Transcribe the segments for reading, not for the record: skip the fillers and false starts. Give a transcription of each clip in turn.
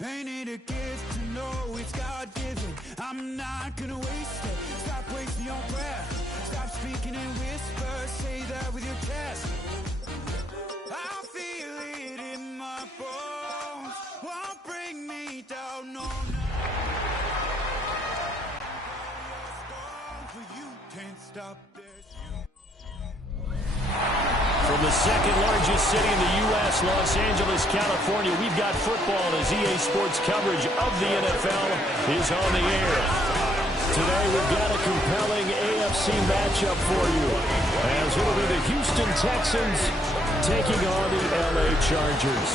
Ain't it a gift to know it's God-given? I'm not gonna waste it. Stop wasting your breath. Stop speaking in whispers. Say that with your chest. I feel it in my bones. Won't bring me down, no, no. For you can't stop this. From the second largest city in the U.S., Los Angeles, California, we've got football as EA Sports coverage of the NFL is on the air. Today we've got a compelling AFC matchup for you, as it will be the Houston Texans taking on the LA Chargers.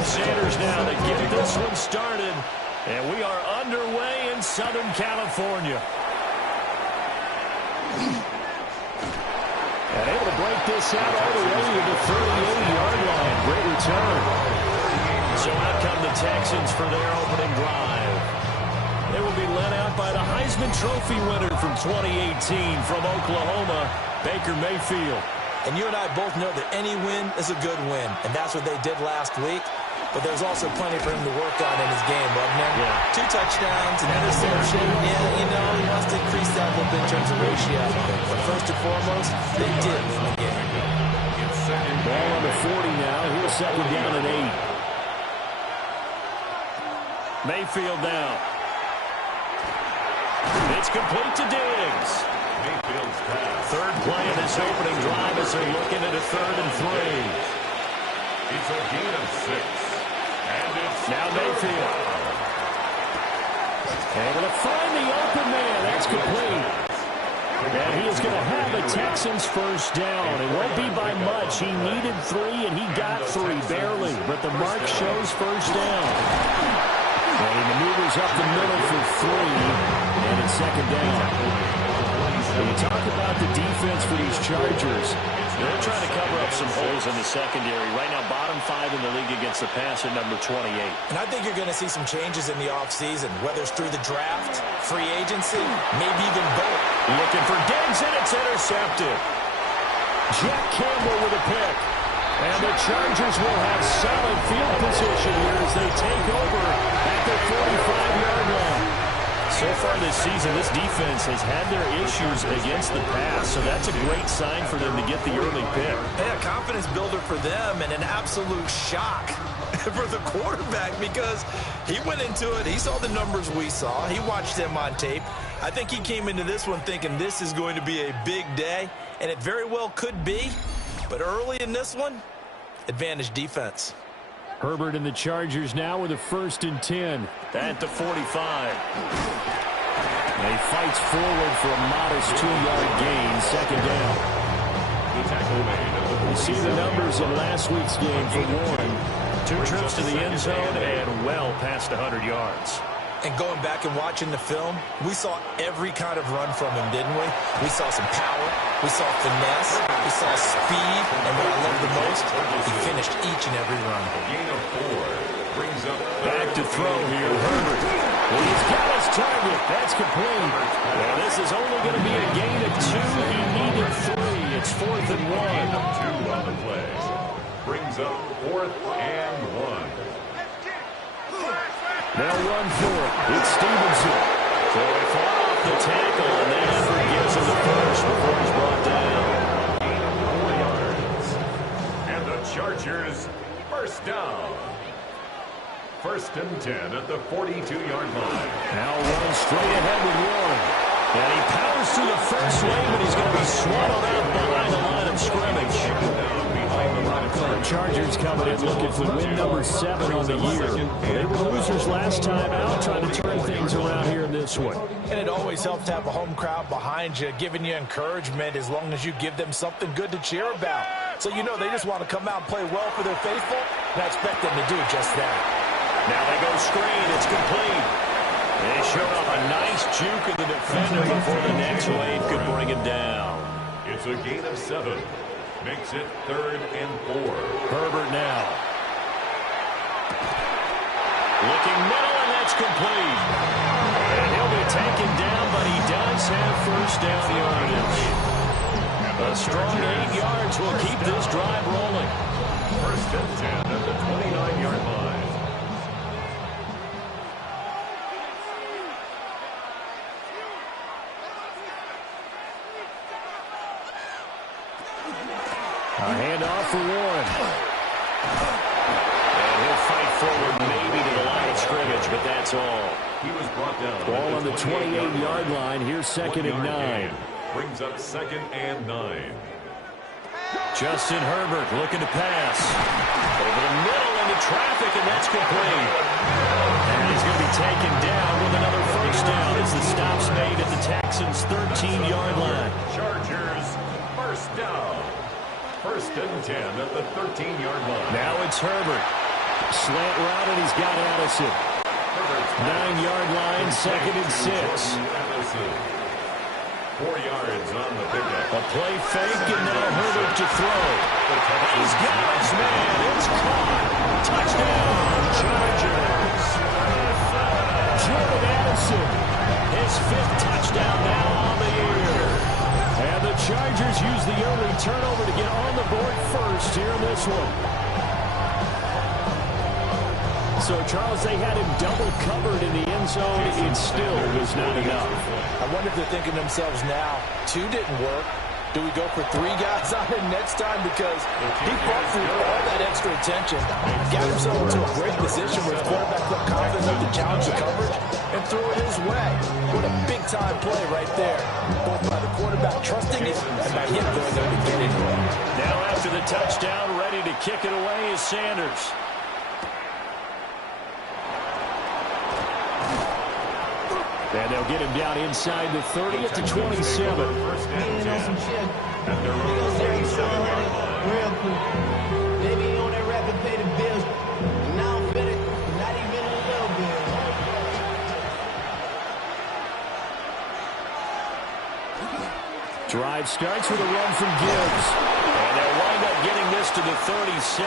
Sanders now to get this one started, and we are underway in Southern California. And able to break this out all the way to the 38-yard line. Great return. So out come the Texans for their opening drive. They will be led out by the Heisman Trophy winner from 2018 from Oklahoma, Baker Mayfield. And you and I both know that any win is a good win, and that's what they did last week. But there's also plenty for him to work on in his game, wasn't there? Yeah. 2 touchdowns, an interception. Yeah, you know, he wants to increase that a little bit in terms of ratio. But first and foremost, they did win the game. Ball on the 40 now. Here's second down and 8. Mayfield now. It's complete to Diggs. Mayfield's pass. Third play of this opening drive as they're looking at a 3rd and 3. It's a gain of 6. And it's now Mayfield. Able to find the open man. That's complete. And he is going to have the Texans first down. It won't be by much. He needed 3, and he got 3, barely. But the mark shows first down. And he maneuvers up the middle for 3. And it's second down. When you talk about the defense for these Chargers, they're trying to cover up some holes in the secondary. Right now, bottom 5 in the league against the pass at number 28. And I think you're going to see some changes in the offseason, whether it's through the draft, free agency, maybe even both. Looking for Diggs, and it's intercepted. Jack Campbell with a pick. And the Chargers will have solid field position here as they take over at the 45-yard line. So far this season, this defense has had their issues against the pass, so that's a great sign for them to get the early pick. Yeah, confidence builder for them and an absolute shock for the quarterback because he went into it. He saw the numbers we saw. He watched them on tape. I think he came into this one thinking this is going to be a big day, and it very well could be. But early in this one, advantage defense. Herbert and the Chargers now with a 1st and 10 at the 45. He fights forward for a modest 2-yard gain, second down. You see the numbers in last week's game for Warren. 2 trips to the end zone and well past 100 yards. And going back and watching the film, we saw every kind of run from him, didn't we? We saw some power, we saw finesse, we saw speed, and what I love the most, he finished each and every run. Gain of 4 brings up back to throw here, Herbert. He's got his target. That's complete. Well, this is only going to be a gain of 2. He needed 3. It's 4th and 1. 2 on the play. Brings up 4th and 1. They'll run for it. It's Stevenson. So they fall off the tackle, and that effort gives him the first before he's brought down. Gain of 4 yards. And the Chargers first down. 1st and 10 at the 42-yard line. Now run straight ahead with Warren. And he powers through the first wave, and he's going to be swallowed out behind the line of scrimmage. The Chargers coming in looking for win number 7 on the year. They were losers last time out, trying to turn things around here in this one. And it always helps to have a home crowd behind you, giving you encouragement as long as you give them something good to cheer about. So you know they just want to come out and play well for their faithful, and I expect them to do just that. Now they go screen. It's complete. They showed up a nice juke of the defender before the next wave could bring it down. It's a gain of 7. Makes it 3rd and 4. Herbert now. Looking middle, and that's complete. And he'll be taken Texans have first down yardage. A strong 8 yards will keep this drive rolling. First and 10 at the 29-yard line. A handoff for Warren. And he'll fight forward maybe to the line of scrimmage, but that's all. He was brought down. Ball on the 28-yard line. Here's second and 9. Brings up second and 9. Justin Herbert looking to pass. Over the middle into traffic, and that's complete. And he's going to be taken down with another first down as the stop's made at the Texans' 13-yard line. Chargers, first down. First and 10 at the 13-yard line. Now it's Herbert. Slant route, and he's got Addison. 9-yard line, second and 6. 4 yards on the pickup. A play fake, and now Herbert to throw. He's got his man. It's caught. Touchdown, Chargers. Jordan Addison, his 5th touchdown now on the year. And the Chargers use the early turnover to get on the board first here in this one. So, Charles, they had him double covered in the end zone. It still was not enough. I wonder if they're thinking to themselves now, 2 didn't work. Do we go for 3 guys on him next time? Because he fought through all that extra attention, got himself into a great position where his quarterback felt confident enough to challenge the coverage and throw it his way. What a big-time play right there, both by the quarterback trusting it and by him going there to get it. Now after the touchdown, ready to kick it away is Sanders. And they'll get him down inside the 30 at the 27. First and 10 at their own 37-yard line. Real quick. Maybe on that rapid pay the bills. Now I'm fit it. Not even a little bit. Drive starts with a run from Gibbs. And they'll wind up getting this to the 37.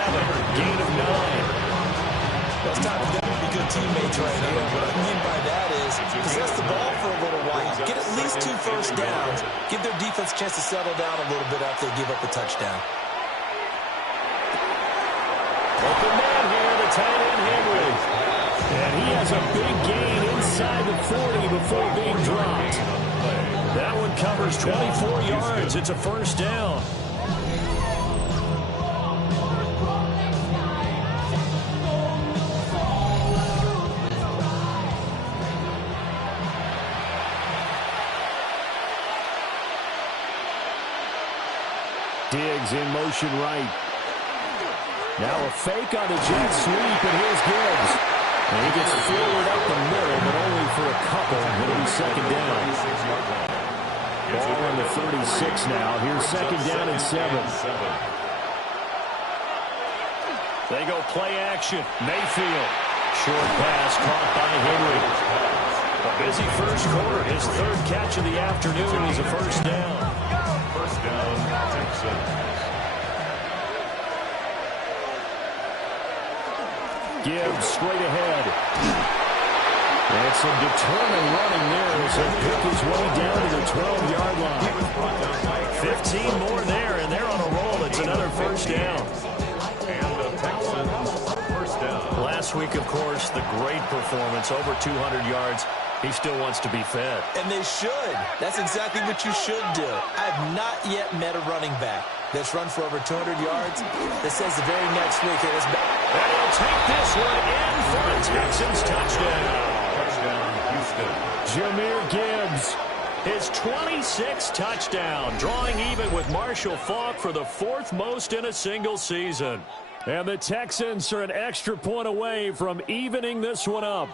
Gain of 9. It's time for them to be good teammates right here. What I mean by that is possess the ball for a little while. Get at least 2 first downs. Give their defense a chance to settle down a little bit after they give up a touchdown. Open man here, the tight end Henry. And he has a big gain inside the 40 before being dropped. That one covers 24 yards. It's a first down. Diggs in motion right. Now a fake on the jet sweep, and here's Gibbs. And he gets forward up the middle, but only for a couple. It'll be second down. Ball on the 36 now. Here's second down and 7. They go play action. Mayfield. Short pass caught by Henry. A busy first quarter. His 3rd catch of the afternoon is a first down. First down, Texans. Gibbs straight ahead. And some determined running there as he'll pick his way down to the 12-yard line. 15 more there, and they're on a roll. It's another first down. And the Texans, first down. Last week, of course, the great performance, over 200 yards. He still wants to be fed. And they should. That's exactly what you should do. I have not yet met a running back that's run for over 200 yards that says the very next week, hey, let's back. And he'll take this one in for a Texans touchdown. Touchdown, Houston. Jahmyr Gibbs, his 26th touchdown, drawing even with Marshall Faulk for the 4th most in a single season. And the Texans are an extra point away from evening this one up.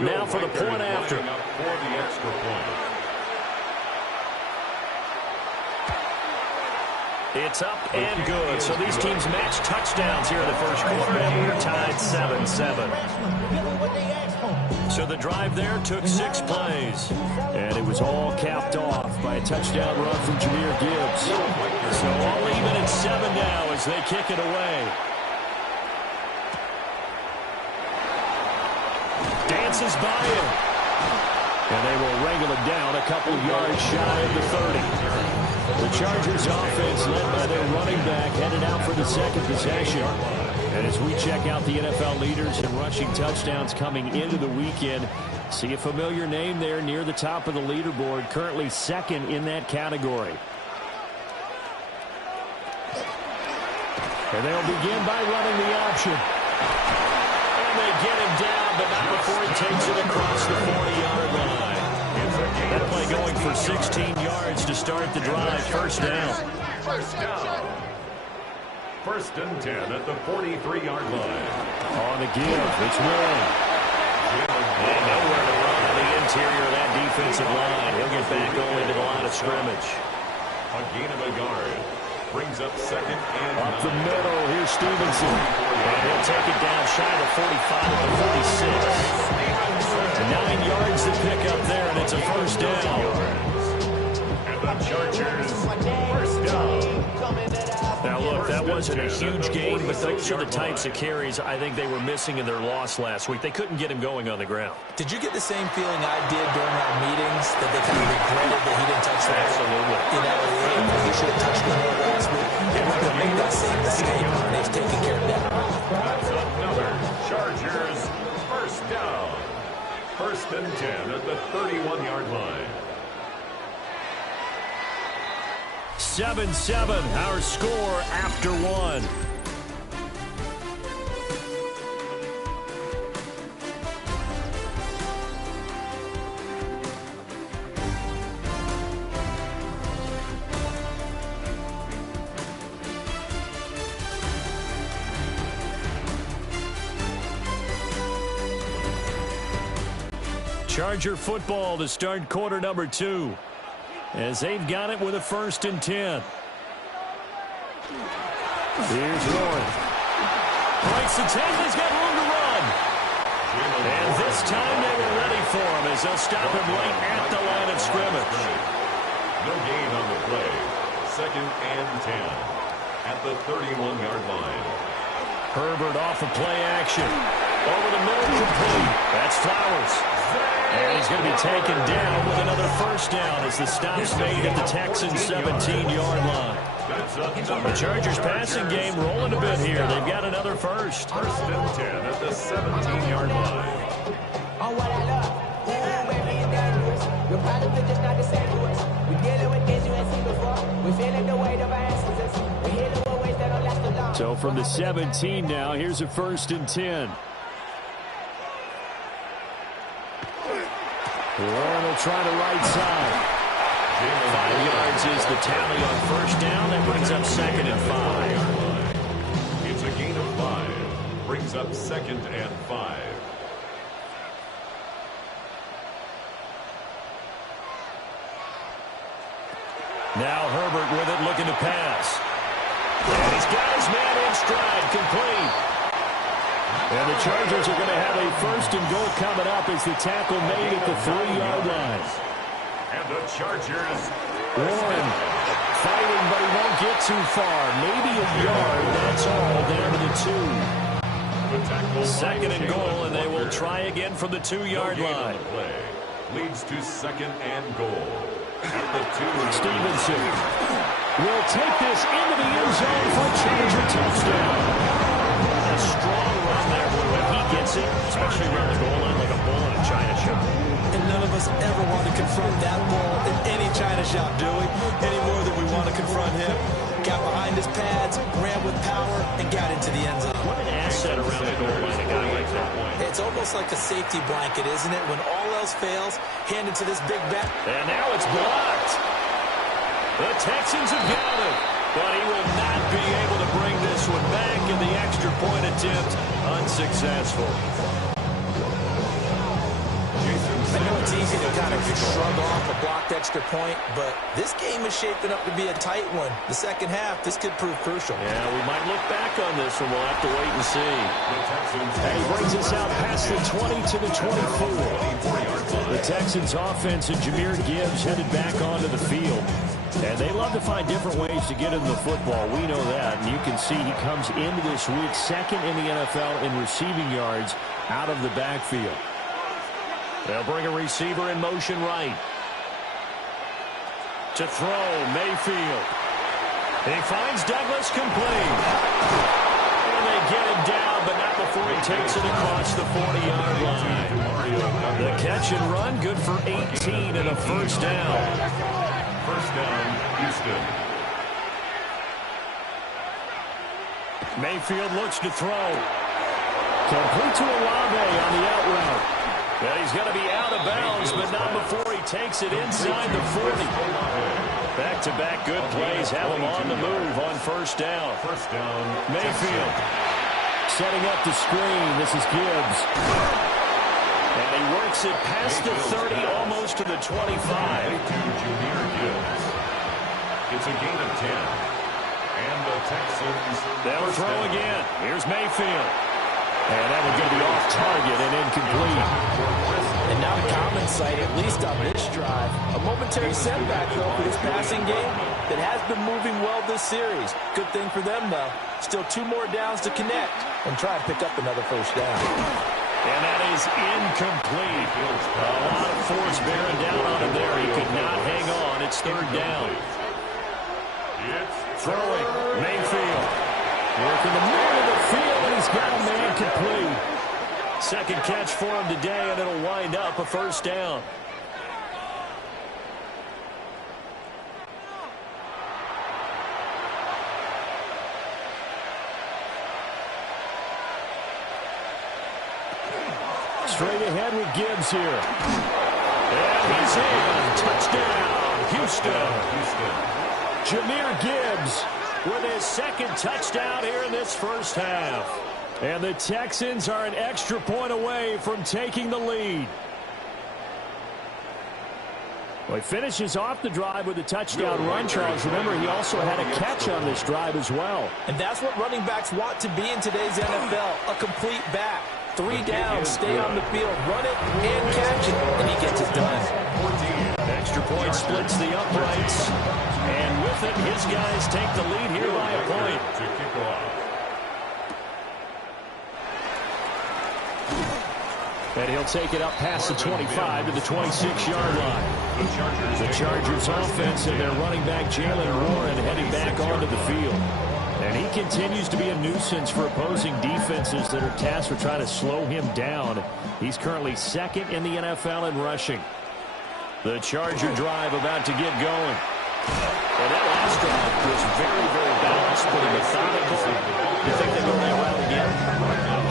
Now for the point after. For the extra point. It's up and good. So these teams match touchdowns here in the first quarter, and we're tied 7-7. So the drive there took 6 plays, and it was all capped off by a touchdown run from Jahmyr Gibbs. So all even at 7 now as they kick it away. Dances by him. And they will wrangle it down a couple yards shy of the 30. The Chargers offense led by their running back headed out for the second possession. And as we check out the NFL leaders in rushing touchdowns coming into the weekend, see a familiar name there near the top of the leaderboard, currently second in that category. And they'll begin by running the option. And they get him down, but not before he takes it across the 40-yard line. That play going for 16 yards to start the drive. First down. First and 10 at the 43-yard line. On the give, it's Warren. And nowhere to run on the interior of that defensive line. He'll get back only to the line of scrimmage. A gain of a yard. Brings up second and up the middle, here's Stevenson. And he'll take it down shy of 45 to 46. 9 yards to pick up there, and it's a first down. And the Chargers, first down. Now, look, that wasn't a huge gain, but those are the types of carries I think they were missing in their loss last week. They couldn't get him going on the ground. Did you get the same feeling I did during our meetings, that they kind of regretted that he didn't touch the ball? Absolutely. You know, he should have touched the ball last week. They're not going to make that same mistake. They've taken care of that. That's another Chargers first down. First and 10 at the 31-yard line. 7-7, our score after 1. Charger football to start quarter number 2. As they've got it with a first and 10. Here's Warren. Breaks the tackle. He's got room to run. And this time they were ready for him as they'll stop him right at the line of scrimmage. No gain on the play. Second and 10 at the 31-yard line. Herbert off of play action. Over the middle, complete. That's Flowers. And he's going to be taken down with another first down as the stop's made at the Texans' 17-yard line. The Chargers passing game rolling a bit here. They've got another first. First and 10 at the 17-yard line. On what I love. Baby, it's dangerous. Your problems are just not the same to us. We're dealing with things you ain't seen before. We're feeling the weight of our answers. We're healing with ways that don't last long. So from the 17 now, here's a first and 10. Warren will try the right side. 5 yards is the tally on first down. That brings up second and 5. It's a gain of 5. Brings up second and 5. Now Herbert with it, looking to pass. And he's got his man in stride, complete. And the Chargers are going to have a first and goal coming up as the tackle made at the 3-yard line. And the Chargers. Warren fighting, but he won't get too far. Maybe a yard, that's all, down to the 2. Second and goal, and they will try again from the 2-yard line. Leads to second and goal. At the 2. Stevenson will take this into the end zone for a Charger touchdown. A strong run there when he gets it, especially around the goal line like a bull in a china shop. And none of us ever want to confront that ball in any china shop, do we? Any more than we want to confront him. Got behind his pads, ran with power, and got into the end zone. What an asset around the goal line, a guy like that. It's almost like a safety blanket, isn't it? When all else fails, hand it to this big bat. And now it's blocked. The Texans have got it. But he will not be able to bring this one back, and the extra point attempt unsuccessful. I know it's It's easy to kind of shrug off a blocked extra point, but this game is shaping up to be a tight one. The second half, this could prove crucial. Yeah, we might look back on this one. We'll have to wait and see. And he brings us out past the 20 to the 24. The Texans offense and Jahmyr Gibbs headed back onto the field. And they love to find different ways to get in the football. We know that. And you can see he comes into this week second in the NFL in receiving yards out of the backfield. They'll bring a receiver in motion right. To throw, Mayfield. He finds Douglas complete. And they get him down, but not before he takes it across the 40-yard line. The catch and run, good for 18 and a first down. First down, Houston. Mayfield looks to throw. Complete to Olave on the out route. Well, he's going to be out of bounds, but not before he takes it inside the 40. Back-to-back good plays have him on the move on first down. First down, Mayfield setting up the screen. This is Gibbs. And he works it past the 30, almost to the 25. It's a gain of 10. And the Texans... They'll throw again. Here's Mayfield. And that would be off target and incomplete. And not a common sight, at least on this drive. A momentary setback, though, for this passing game that has been moving well this series. Good thing for them, though. Still 2 more downs to connect and try to pick up another first down. And that is incomplete. A lot of force bearing down on him there. He could not hang on. It's third down. Throwing. Mayfield. Working the middle of the field, and he's got a man complete. Second catch for him today, and it'll wind up a first down. Straight ahead with Gibbs here. And he's in. Touchdown, Houston. Jahmyr Gibbs with his second touchdown here in this first half. And the Texans are an extra point away from taking the lead. Well, he finishes off the drive with a touchdown run, Charles. Remember, he also had a catch on this drive as well. And that's what running backs want to be in today's NFL, a complete back. 3 downs, stay on the field, run it, and catch it, and he gets it done. Extra point splits the uprights, and with it, his guys take the lead here by a point. To kick off. And he'll take it up past the 25 to the 26-yard line. The Chargers offense and their running back Jalen Warren heading back onto the field. And he continues to be a nuisance for opposing defenses that are tasked with trying to slow him down. He's currently second in the NFL in rushing. The Charger drive about to get going. And that last drive was very, very balanced, pretty methodical. You think they go that route again?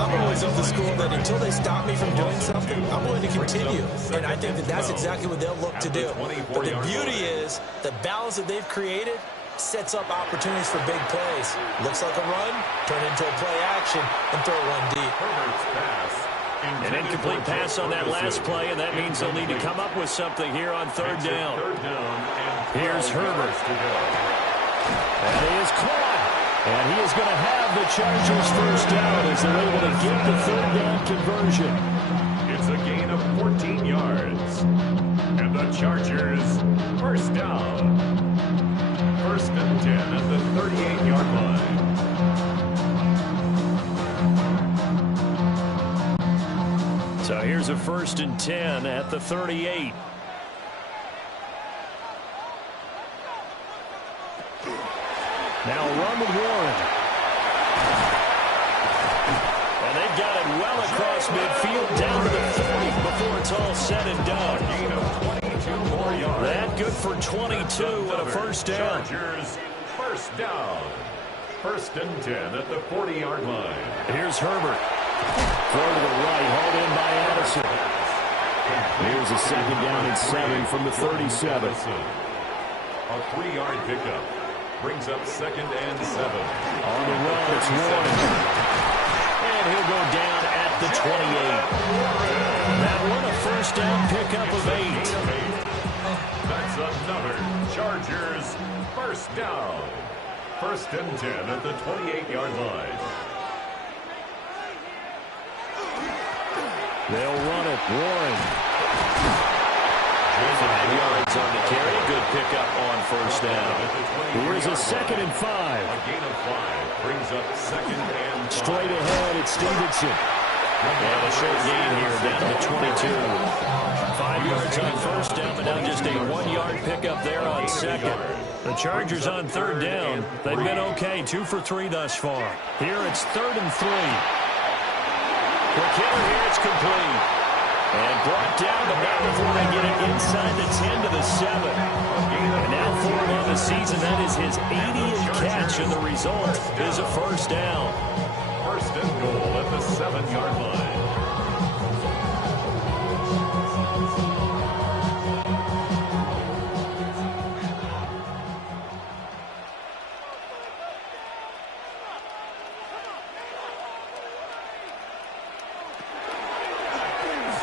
I'm always of the school that until they stop me from doing something, I'm willing to continue. And I think that that's exactly what they'll look to do. But the beauty is the balance that they've created sets up opportunities for big plays. Looks like a run, turn into a play action, and throw one deep. An incomplete pass on that last play, and that means they'll need to come up with something here on third down. Here's Herbert. And he is caught. And he is going to have the Chargers first down as they're able to get the third down conversion. It's a gain of 14 yards. And the Chargers first down. First and 10 at the 38-yard line. So here's a first and 10 at the 38. Now a run with Warren. And they've got it well across midfield down to the 40 before it's all said and done. Gain of 22 more yards. That good for 22 and a first down. Chargers first down. First and 10 at the 40-yard line. Here's Herbert. Throw to the right, hauled in by Addison. Here's a second down and 7 from the 37. A 3-yard pickup brings up second and 7. On the run, it's Warren. And he'll go down at the 28. That one a first down pickup of 8. That's another Chargers first down. 1st and 10 at the 28-yard line. They'll run it. Warren. 5 yards on the carry. Good pickup on first down. Here's a 2nd and 5. A gain of 5 brings up 2nd and 5. Straight ahead, it's Stevenson. And a short gain here down to the 22. 5 yards on first down, but now just a 1-yard pickup there on 2nd. The Chargers on 3rd down. They've been okay, 2 for 3 thus far. Here it's 3rd and 3. Quick hitter here, it's complete. And brought down, but not before they get it inside the 10 to the 7. And now for him on the season, that is his 80th catch, and the result is a first down. 1st and goal at the 7-yard line.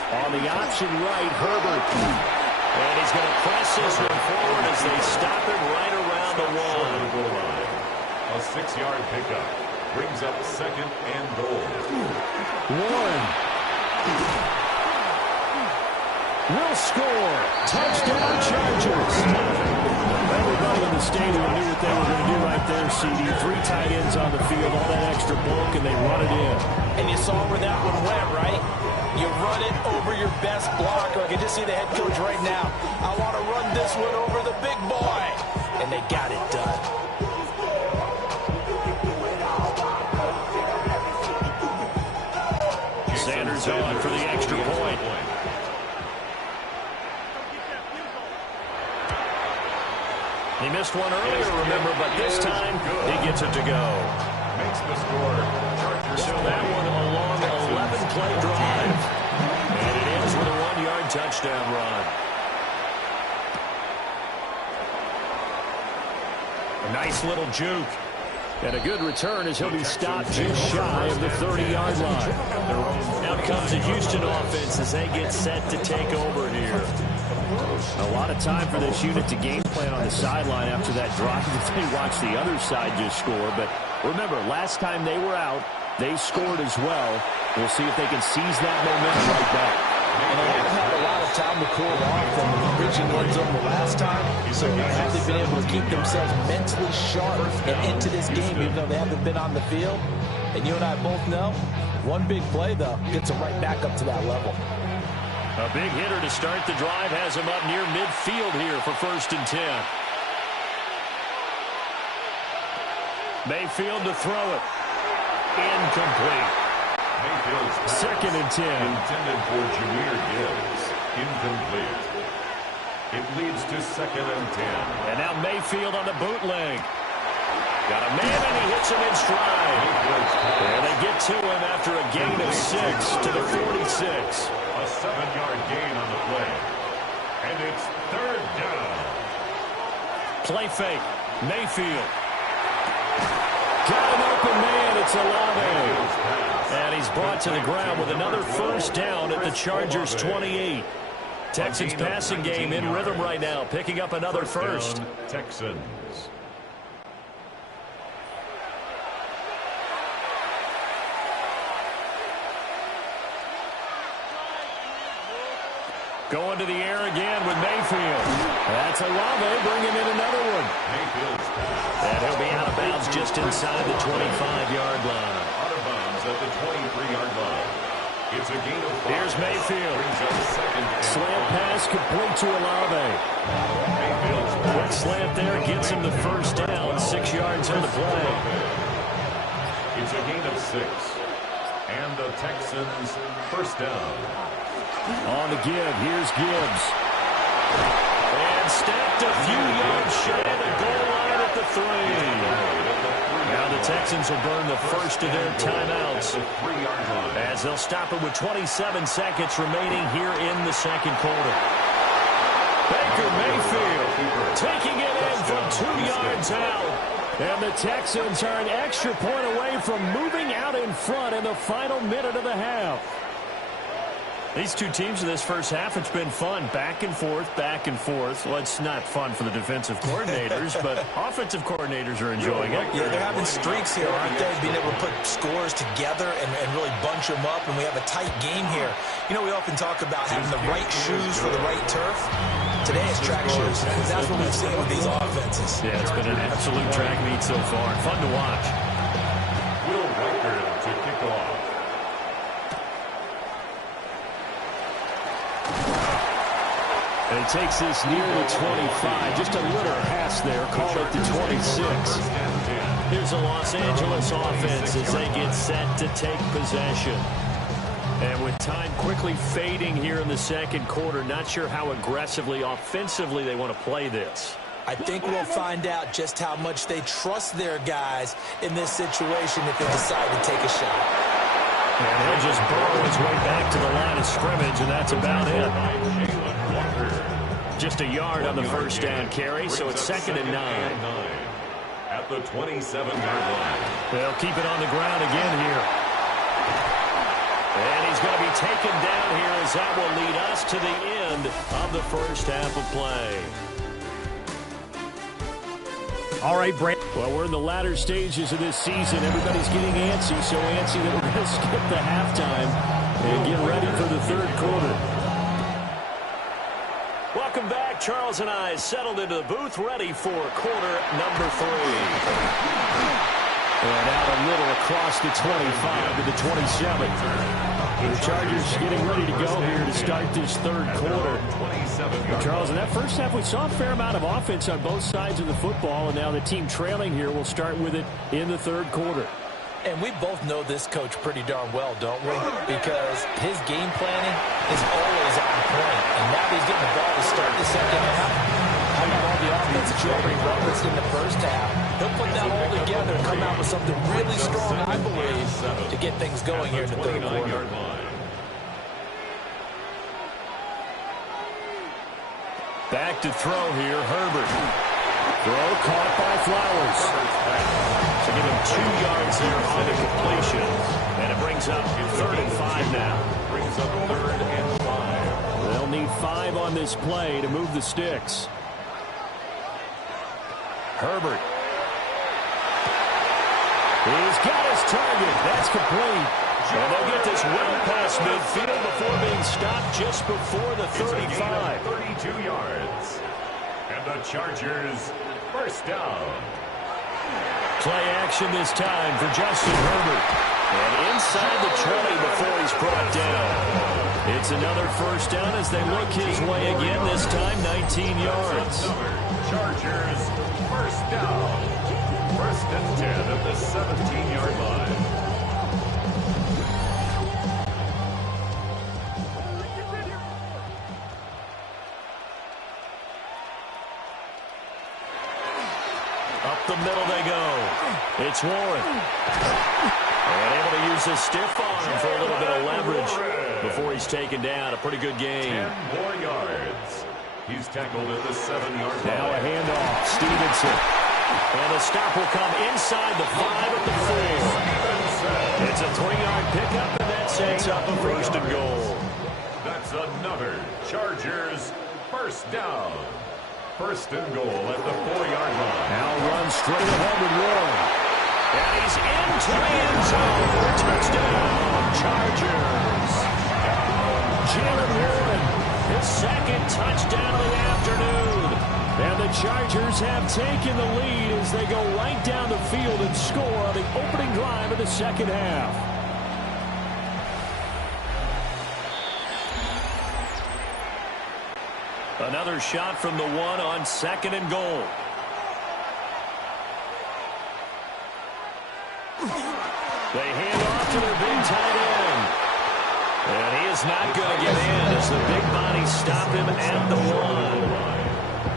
On the option right, Herbert. And he's going to press this one forward as they stop it right around the one. A 6-yard pickup brings up 2nd and goal. Warren will score. Touchdown, Chargers. Everybody in the stadium knew what they were going to do right there, CD. 3 tight ends on the field, all that extra bulk, and they run it in. And you saw where that one went, right? You run it over your best blocker. I can just see the head coach right now. I want to run this one over the big boy. And they got it done. Sanders on for the extra point. He missed one earlier, remember, but this time he gets it to go. Makes the score. So that one a long 11-play drive. And it ends with a 1-yard touchdown run. A nice little juke. And a good return as he'll be stopped just shy of the 30-yard line. Now comes the Houston offense as they get set to take over here. A lot of time for this unit to game plan on the sideline after that drive if they watch the other side just score. But remember, last time they were out, they scored as well. We'll see if they can seize that momentum right back. And they haven't had a lot of time to cool off from reaching end zone the last time. So have they been able to keep themselves mentally sharp and into this game even though they haven't been on the field? And you and I both know, one big play, though, gets them right back up to that level. A big hitter to start the drive has him up near midfield here for 1st and 10. Mayfield to throw it. Incomplete. 2nd and 10. Intended for Jameer Gibbs. Incomplete. It leads to 2nd and 10. And now Mayfield on the bootleg. Got a man and he hits him in stride. And they get to him after a gain of 6 to the 46. A 7-yard gain on the play. And it's 3rd down. Play fake. Mayfield. Got an open man. It's Olave. And he's brought to the ground with another first down at the Chargers 28. Texans passing game in rhythm right now, picking up another first. Texans. Going to the air again with Mayfield. That's Olave bringing in another one. And he'll be out of bounds just inside the 25-yard line. Out of bounds at the 23-yard line. It's a gain of 5. Here's Mayfield. Slant pass complete to Olave. Quick slant there gets him the first down. 6 yards on the play. It's a gain of 6. And the Texans first down. On the give, here's Gibbs. And stacked a few yards shy of the goal line at the 3. Now the Texans will burn the first of their timeouts as they'll stop it with 27 seconds remaining here in the second quarter. Baker Mayfield taking it in from 2 yards out. And the Texans are an extra point away from moving out in front in the final minute of the half. These two teams in this first half, it's been fun. Back and forth, back and forth. Well, it's not fun for the defensive coordinators, but offensive coordinators are enjoying it. Yeah, they're having streaks here, aren't they? Being able to put scores together and really bunch them up, and we have a tight game here. You know, we often talk about having the right shoes for the right turf. Today it's track shoes. That's what we've seen with these offenses. Yeah, it's been an absolute track meet so far. Fun to watch. Will Riker to kick off. And he takes this near the 25. Just a little pass there. Call it the 26. Here's a Los Angeles offense as they get set to take possession. And with time quickly fading here in the second quarter, not sure how aggressively, offensively they want to play this. I think we'll find out just how much they trust their guys in this situation if they decide to take a shot. And he'll just burrow his way back to the line of scrimmage, and that's about it. Just a yard on the first down carry, so it's 2nd and 9. At the 27-yard line. They'll keep it on the ground again here. And he's going to be taken down here as that will lead us to the end of the first half of play. All right, Brent. Well, we're in the latter stages of this season. Everybody's getting antsy, so antsy that we're going to skip the halftime and get ready for the third quarter. Welcome back. Charles and I settled into the booth, ready for quarter number 3. And out a little across the 25 to the 27. The Chargers getting ready to go here to start this third quarter. Charles, in that first half, we saw a fair amount of offense on both sides of the football, and now the team trailing here will start with it in the third quarter. And we both know this coach pretty darn well, don't we? Because his game planning is always on point. And now that he's getting the ball to start the second half, having all the offense that you already referenced in the first half, he'll put that all together and come out with something really strong, I believe, to get things going here in the third quarter. Back to throw here, Herbert. Throw caught by Flowers. So give him 2 yards there on the completion. And it brings up 3rd and 5 now. Brings up 3rd and 5. They'll need 5 on this play to move the sticks. Herbert. He's got his target. That's complete. And they'll get this well past midfield before being stopped just before the 35. 32 yards. And the Chargers first down. Play action this time for Justin Herbert. And inside the 20 before he's brought down. It's another first down as they look his way again, this time 19 yards. Chargers first down. 1st and 10 at the 17-yard line. Up the middle they go. It's Warren. And able to use his stiff arm for a little bit of leverage before he's taken down. A pretty good game. 10 more yards. He's tackled at the 7-yard line. Now a handoff. Stevenson. And the stop will come inside the 5 at the 4. It's a 3-yard pickup, and that sets up a 1st and goal. That's another Chargers first down. 1st and goal at the 4-yard line. Now runs straight ahead with Warren. And he's into the end zone. Touchdown, Chargers. Jalen Warren, his 2nd touchdown of the afternoon. And the Chargers have taken the lead as they go right down the field and score on the opening drive of the second half. Another shot from the 1 on 2nd and goal. They hand off to their big tight end. And he is not going to get in as the big bodies stop him at the 1.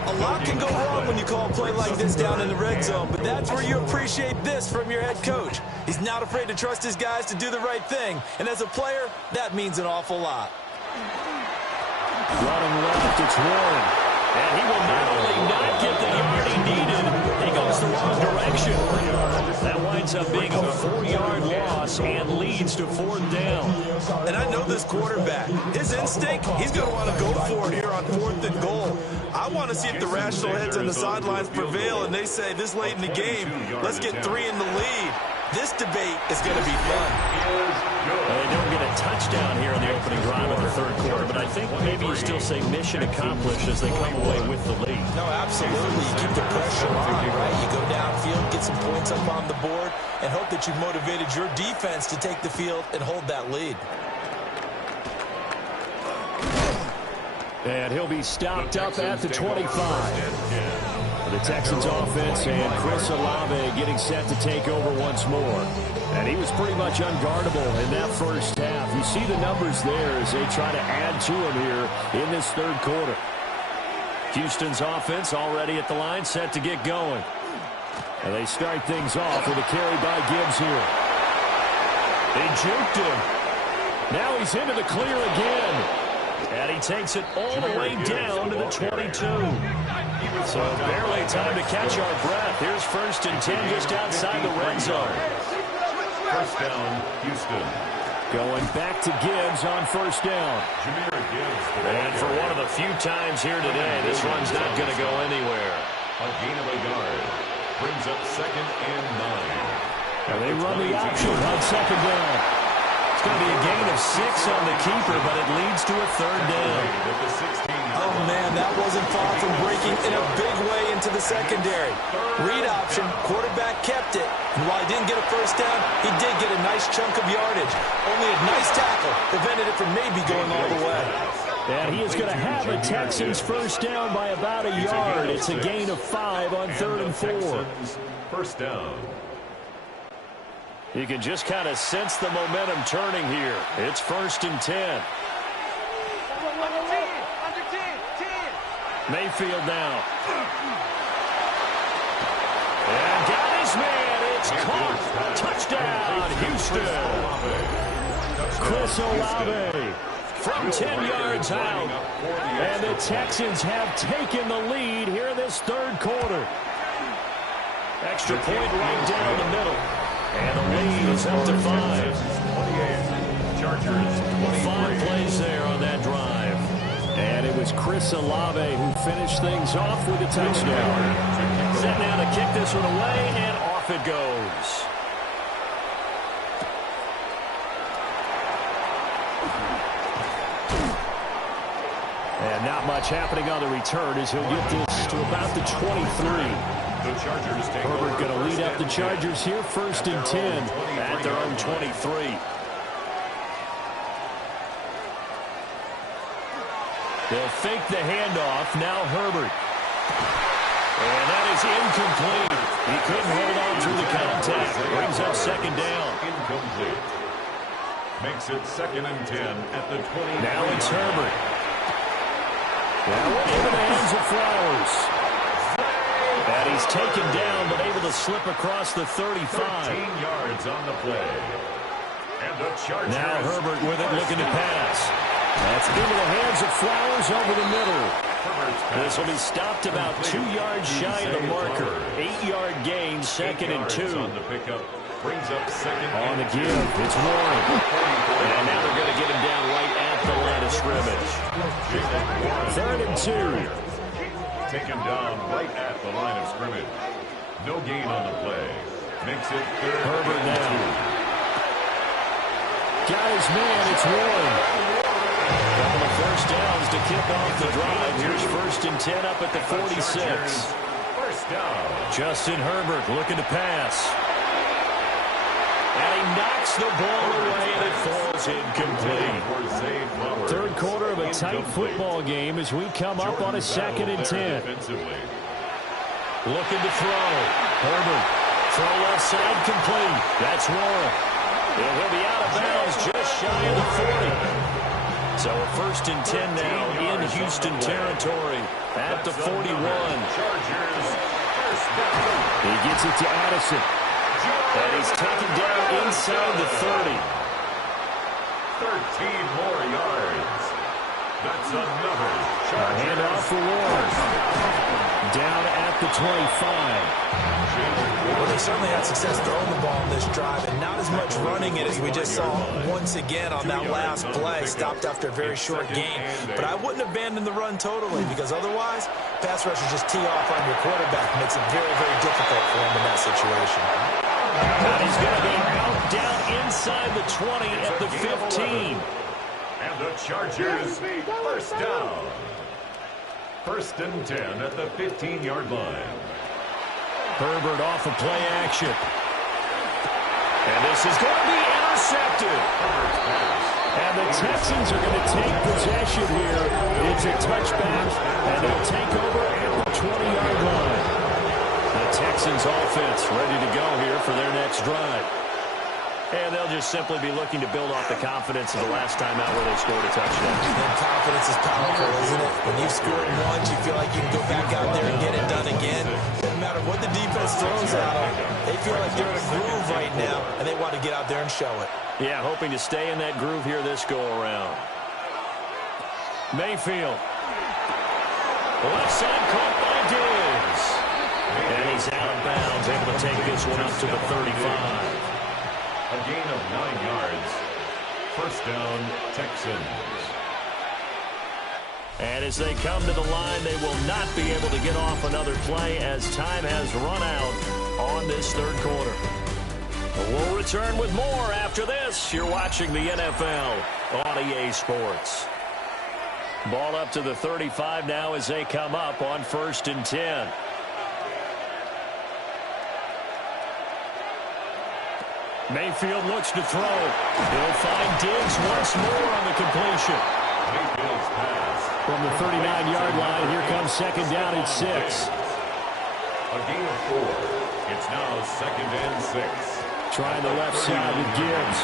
A lot can go wrong when you call a play like this down in the red zone, but that's where you appreciate this from your head coach. He's not afraid to trust his guys to do the right thing, and as a player, that means an awful lot. Running left, it's Warren. And he will not only not get the yard he needed, he goes the wrong direction. ends up being a 4-yard loss and leads to 4th down. And I know this quarterback. His instinct, he's going to want to go for it here on 4th and goal. I want to see if the rational heads on the sidelines prevail and they say this late in the game, let's get 3 in the lead. This debate is going to be fun. They don't get a touchdown here in the opening drive of the 3rd quarter, but I think maybe you still say mission accomplished as they come away with the lead. No, absolutely. You keep the pressure on, right? You go downfield, get some points up on the board, and hope that you've motivated your defense to take the field and hold that lead. And he'll be stopped up at the 25. The Texans offense and Chris Olave getting set to take over once more. And he was pretty much unguardable in that first half. You see the numbers there as they try to add to him here in this 3rd quarter. Houston's offense already at the line, set to get going. And they start things off with a carry by Gibbs here. They juked him. Now he's into the clear again. And he takes it all the way down to the 22. So barely time to catch our breath. Here's 1st and 10 just outside the red zone. 1st down, Houston. Going back to Gibbs on 1st down. And for one of the few times here today, this run's not going to go anywhere. A gain of a yard. Brings up 2nd and 9. And they run the option on 2nd down. It's going to be a gain of 6 on the keeper, but it leads to a 3rd down. Oh, man, that wasn't far from breaking in a big way into the secondary. Read option, quarterback kept it. And while he didn't get a 1st down, he did get a nice chunk of yardage. Only a nice tackle prevented it from maybe going all the way. And he is going to have a Texans 1st down by about a yard. It's a gain of 5 on 3rd and 4. 1st down. You can just kind of sense the momentum turning here. It's 1st and 10. Mayfield now. And got his man. It's caught. Touchdown, Houston. Chris Olave from 10 yards out. And the Texans have taken the lead here in this 3rd quarter. Extra point right down the middle. And the lead is up to 5. Chargers, 5 plays there on that drive. And it was Chris Olave who finished things off with a touchdown. Set now to kick this one away, and off it goes. And not much happening on the return as he'll get this to about the 23. The Chargers take Herbert going to lead up the Chargers here, 1st and 10 at their own 23. They'll fake the handoff. Now Herbert. And that is incomplete. He couldn't hold on through the contact. Brings up 2nd down. Incomplete. Makes it 2nd and 10 at the 20. Now it's Herbert. Now into the hands of Flowers. And he's taken down, but able to slip across the 35. 13 yards on the play. And the Chargers. Now Herbert with it, looking to pass. That's into the hands of Flowers over the middle. This will be stopped about 2 yards shy of the marker. 8-yard gain, 2nd and 2. On the pickup. Brings up 2nd on the give. It's Warren. And now they're going to get him down right at the line of scrimmage. 3rd and 2. Take him down right at the line of scrimmage. No gain on the play. Makes it 3rd. Herbert now. Got his man. It's Warren. On the 1st downs to kick off the drive. Here's 1st and 10 up at the 46. 1st down. Justin Herbert looking to pass. And he knocks the ball away, and it falls incomplete. 3rd quarter of a tight football game as we come up on a 2nd and 10. Looking to throw. Herbert. Throw left side complete. That's Warren. And he'll be out of bounds just shy of the 40. So a 1st and 10 now in Houston territory at the 41. He gets it to Addison. And he's taken down inside the 30. 13 more yards. That's another Chargers. Handoff for Warren. Down at the 25. Well, they certainly had success throwing the ball in this drive, and not as much running it as we just saw once again on that last play. Stopped after a very short gain. But I wouldn't abandon the run totally, because otherwise, pass rushers just tee off on your quarterback. It makes it very, very difficult for him in that situation. And he's going to be out down inside the 20 at the 15. And the Chargers, first down. First and 10 at the 15-yard line. Herbert off of play action. And this is going to be intercepted. And the Texans are going to take possession here. It's a touchback, and they'll take over at the 20-yard line. The Texans offense ready to go here for their next drive. And they'll just simply be looking to build off the confidence of the last time out where they scored a touchdown. And confidence is powerful, isn't it? When you've scored once, you feel like you can go back out there and get it done again. No matter what the defense throws at them, they feel like they're in a groove right now, and they want to get out there and show it. Yeah, hoping to stay in that groove here this go-around. Mayfield. Left side caught by Diggs. And he's out of bounds, able to take this one up to the 35. A gain of 9 yards. First down, Texans. And as they come to the line, they will not be able to get off another play as time has run out on this third quarter. We'll return with more after this. You're watching the NFL on EA Sports. Ball up to the 35 now as they come up on 1st and 10. Mayfield looks to throw. He'll find Diggs once more on the completion. Mayfield's pass. From the 39-yard line, here comes second down and 6. A gain of 4. It's now second and 6. Trying the left side with Gibbs.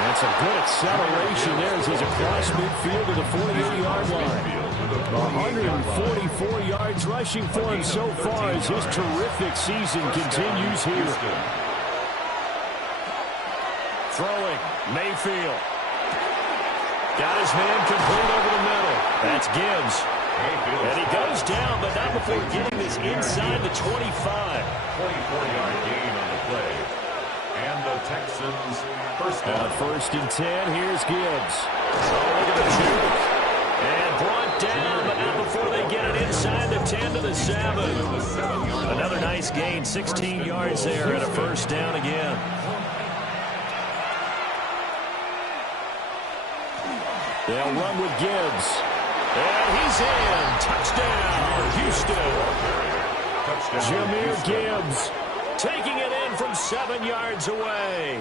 That's a good acceleration there as he's across midfield to the 48-yard line. 144 yards rushing for him so far as his terrific season continues here. Throwing, Mayfield. Got his man complete over the middle. That's Gibbs. And he goes down, but not before getting this inside the 25. 24-yard gain on the play. And the Texans first down. On 1st and 10, here's Gibbs. Oh, look at the juke. And brought down, but not before they get it inside the 10 to the 7. Another nice gain, 16 yards there and a first down again. They'll run with Gibbs. And he's in. Touchdown, Houston. Jahmyr Gibbs taking it in from 7 yards away.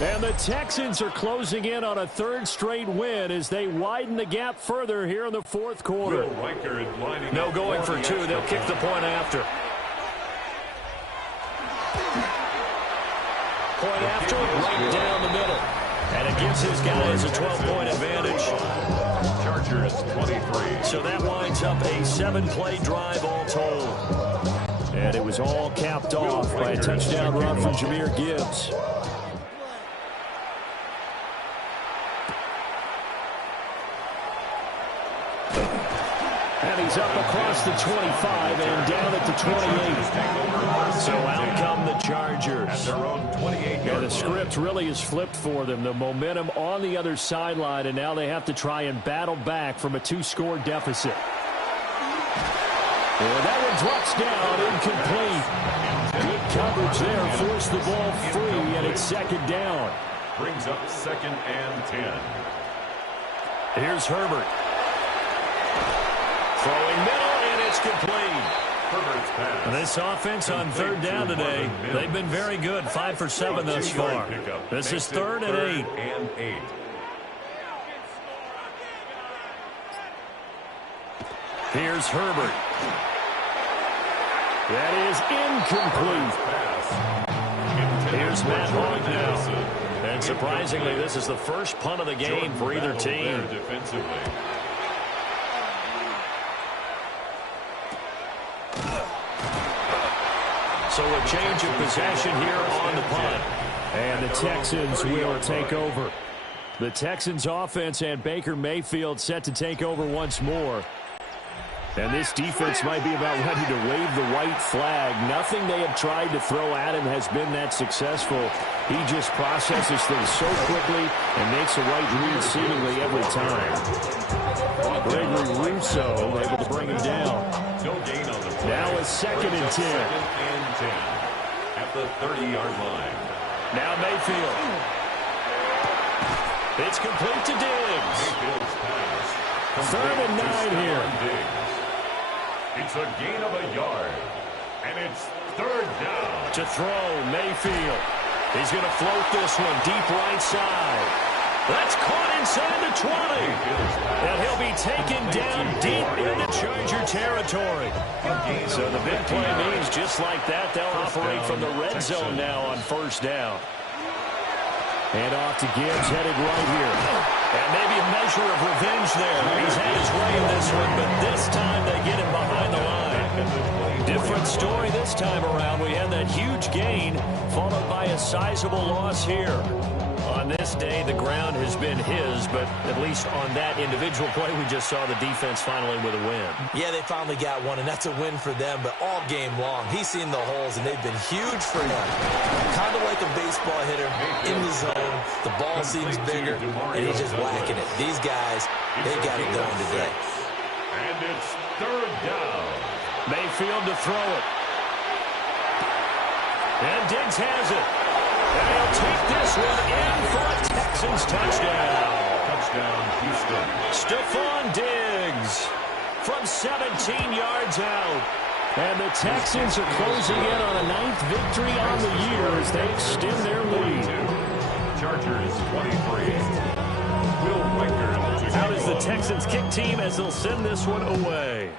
And the Texans are closing in on a third straight win as they widen the gap further here in the fourth quarter. No going for two. They'll kick the point after. Point after, right down the middle. And it gives his guys a 12-point advantage. Chargers 23. So that winds up a 7-play drive all told. And it was all capped off by a touchdown run from Jahmyr Gibbs. And he's up across the 25 and down at the 28. So out come the Chargers. And the script really is flipped for them. The momentum on the other sideline, and now they have to try and battle back from a 2-score deficit. And that one drops down, incomplete. Good coverage there, forced the ball free, and it's second down. Brings up 2nd and 10. Here's Herbert. Throwing middle, and it's complete. Herbert's pass. This offense on third down today, they've been very good, 5 for 7 thus far. This is 3rd and 8. Here's Herbert. That is incomplete. Here's Matt Hogg now. And surprisingly, this is the first punt of the game for either team. So a change of possession here on the punt. And the Texans will take over. The Texans offense and Baker Mayfield set to take over once more. And this defense might be about ready to wave the white flag. Nothing they have tried to throw at him has been that successful. He just processes things so quickly and makes a right read seemingly every time. Gregory Rousseau able to bring him down. Now a 2nd and 10. At the 30-yard line. Now Mayfield. It's complete to Diggs. 3rd and 9 here. It's a gain of a yard. And it's 3rd down. To throw, Mayfield. He's going to float this one deep right side. That's caught inside the 20. And he'll be taken down deep into Charger territory. So the big play means just like that, they'll operate from the red zone now on 1st down. And off to Gibbs, headed right here. And maybe a measure of revenge there. He's had his way in this one, but this time they get him behind the line. Different story this time around. We had that huge gain, followed by a sizable loss here. On this day, the ground has been his, but at least on that individual play, we just saw the defense finally with a win. Yeah, they finally got one, and that's a win for them, but all game long, he's seen the holes, and they've been huge for him. Kind of like a baseball hitter in the zone. The ball seems bigger, and he's just whacking it. These guys, they got it going today. And it's 3rd down. Mayfield to throw it. And Diggs has it. And he'll take this one in for a Texans touchdown. Touchdown, Houston. Stephon Diggs from 17 yards out. And the Texans are closing in on a 9th victory on the year as they extend their lead. Chargers 23. Will Riker. Out is the Texans kick team as they'll send this one away.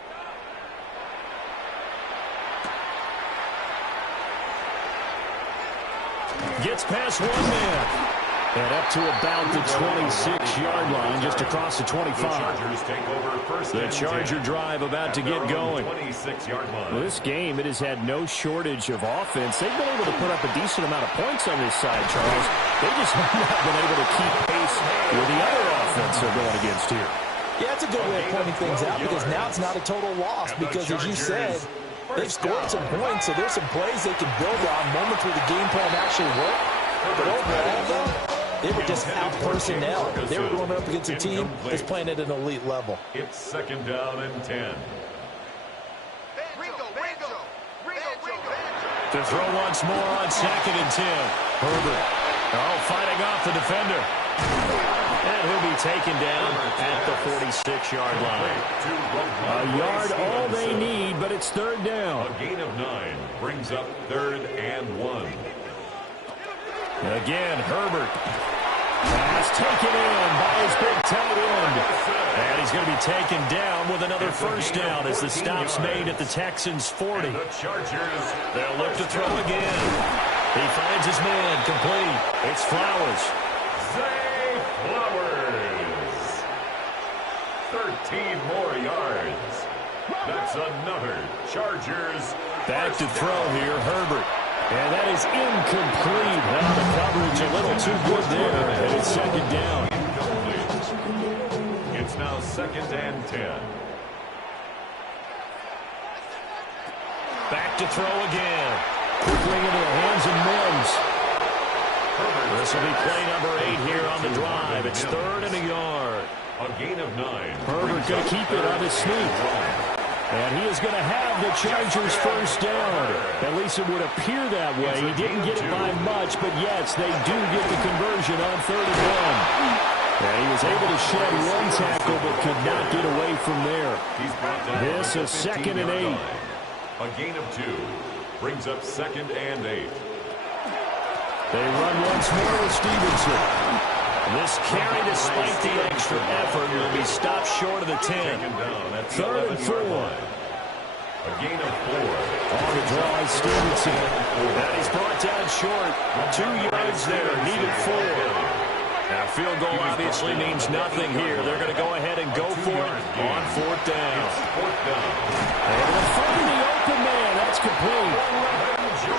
Gets past one man. And up to about the 26-yard line, just across the 25. The Charger drive about to get going. Well, this game, it has had no shortage of offense. They've been able to put up a decent amount of points on this side, Charles. They just have not been able to keep pace with the other offense they're going against here. Yeah, it's a good way of pointing things out because now it's not a total loss because, as you said, they've scored some points, so there's some plays they can build on, moments where the game plan actually worked. But overall, though, they were just out personnel. They were going up against a team that's playing at an elite level. It's 2nd down and 10. To throw once more on 2nd and 10. Herbert. Fighting off the defender. And he'll be taken down at the 46-yard line. A yard all they need, but it's 3rd down. A gain of 9 brings up 3rd and 1. Again, Herbert. Pass taken in by his big tight end. And he's going to be taken down with another 1st down as the stop's made at the Texans' 40. They'll look to throw again. He finds his man complete. It's Flowers. Zay Flowers. 13 more yards. That's another Chargers. Back to throw here, Herbert. And that is incomplete. Now the coverage a little too good there. And it's 2nd down. Incomplete. It's now 2nd and 10. Back to throw again. Quickly into the hands of Mims. This will be play number 8 here on the drive. It's 3rd and a yard. A gain of 9. Herbert going to keep it on his sneak. And he is going to have the Chargers' 1st down. At least it would appear that way. He didn't get it by much, but yes, they do get the conversion on 3rd and 1. And he was able to shed one tackle, but could not get away from there. This is 2nd and 8. A gain of 2 brings up 2nd and 8. They run once more with Stevenson. This carry, despite the extra effort, will be stopped short of the 10. 3rd and 4. A gain of 4. On the draw is Stevenson. And he's brought down short. 2 yards there, needed 4. Now, field goal obviously means nothing here. They're going to go ahead and go for it on 4th down. And they'll find the open man. That's complete.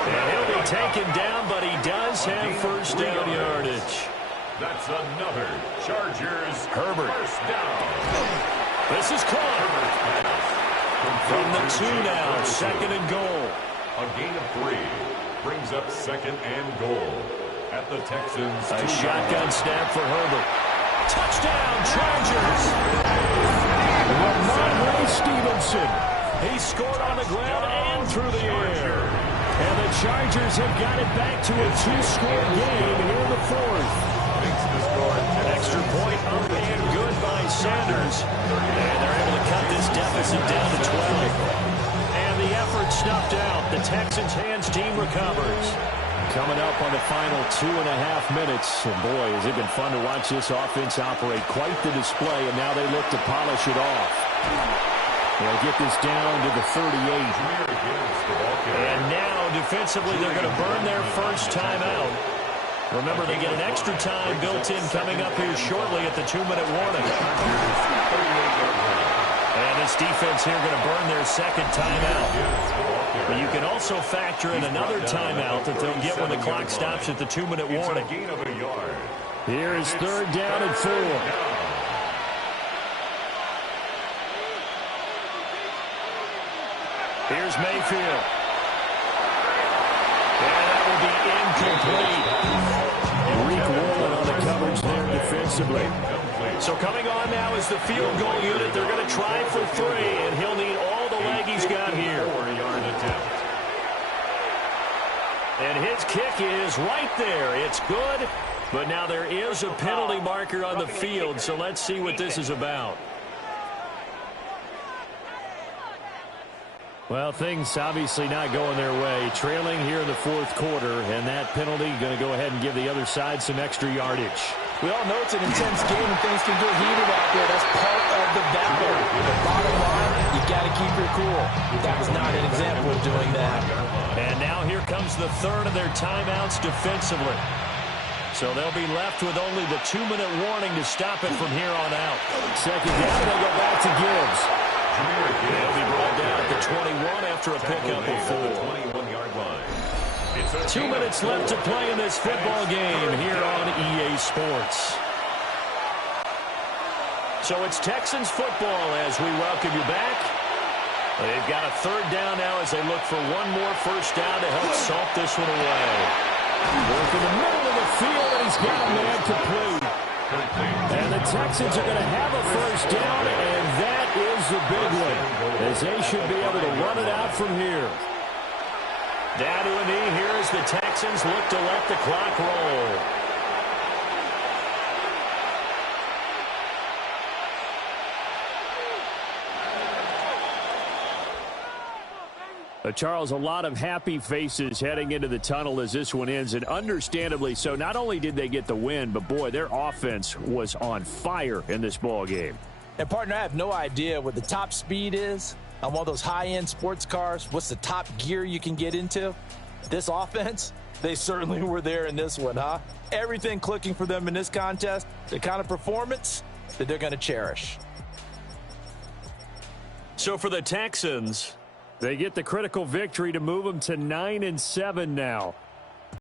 And he'll be taken down, but he does have 1st down yardage. That's another Chargers Herbert. 1st down. This is caught. From the 2 now, second and goal. A gain of 3 brings up second and goal at the Texans. A shotgun snap for Herbert. Touchdown, Chargers. Ramondre Stevenson. He scored on the ground and through the air. And the Chargers have got it back to a 2-score game here in the fourth. An extra point up and good by Sanders. And they're able to cut this deficit down to 12. And the effort snuffed out. The Texans' hands team recovers. Coming up on the final 2.5 minutes. And boy, has it been fun to watch this offense operate. Quite the display, and now they look to polish it off. They'll get this down to the 38. And now, defensively, they're going to burn their first timeout. Remember, they get an extra time built in coming up here shortly at the 2-minute warning. And this defense here going to burn their second timeout. But you can also factor in another timeout that they'll get when the clock stops at the 2-minute warning. Here is third down and 4. Here's Mayfield. And that will be incomplete. Reek Warren on the coverage there defensively. So coming on now is the field goal unit. They're going to try for 3, and he'll need all the leg he's got here. And his kick is right there. It's good, but now there is a penalty marker on the field, so let's see what this is about. Well, things obviously not going their way. Trailing here in the fourth quarter, and that penalty going to go ahead and give the other side some extra yardage. We all know it's an intense game and things can get heated out there. That's part of the battle. The bottom line, you got to keep your cool. That was not an example of doing that. And now here comes the third of their timeouts defensively. So they'll be left with only the 2-minute warning to stop it from here on out. Second down, they go back to Gibbs. They'll be brought down at the 21 after a pickup of 4. 2 minutes left to play in this football game here on EA Sports. So it's Texans football as we welcome you back. They've got a third down now as they look for one more first down to help salt this one away. Work in the middle of the field, and he's got a man complete. And the Texans are going to have a first down, and that is the big one, as they should be able to run it out from here. Down to a knee here as the Texans look to let the clock roll. Charles, a lot of happy faces heading into the tunnel as this one ends, and understandably so. Not only did they get the win, but boy, their offense was on fire in this ball game. And partner, I have no idea what the top speed is on one of those high-end sports cars. What's the top gear you can get into? This offense, they certainly were there in this one, huh? Everything clicking for them in this contest, the kind of performance that they're going to cherish. So for the Texans, they get the critical victory to move them to 9-7 now.